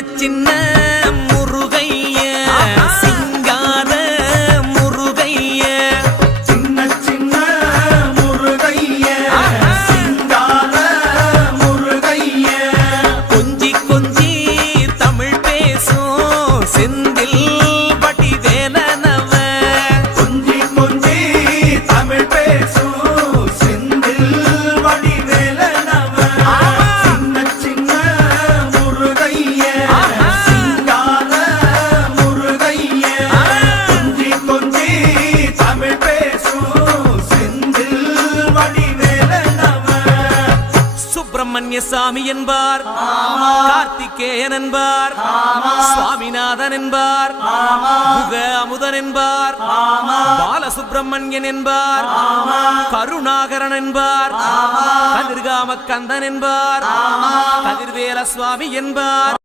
சின்ன முருகைய சிங்கார முருகைய சின்ன சின்ன முருகைய சிங்கார முருகைய கொஞ்சி கொஞ்சி தமிழ் பேசும் செந்தில் வடிவேலனவ கொஞ்சி கொஞ்சி தமிழ் பேசும் செந்தில் வடிவேலனவ சின்ன சின்ன முருகைய சிங்கார முருகைய கொஞ்சி கொஞ்சி தமிழ் பேசும் செந்தில் வடிவேலனவ சுப்பிரமணிய சாமி என்பார், கார்த்திகேயன் என்பார், சுவாமிநாதன் என்பார், முக அமுதன் என்பார், பாலசுப்பிரமணியன் என்பார், கருணாகரன் என்பார், கதிர்காம கந்தன் என்பார், கதிர்வேல சுவாமி என்பார்.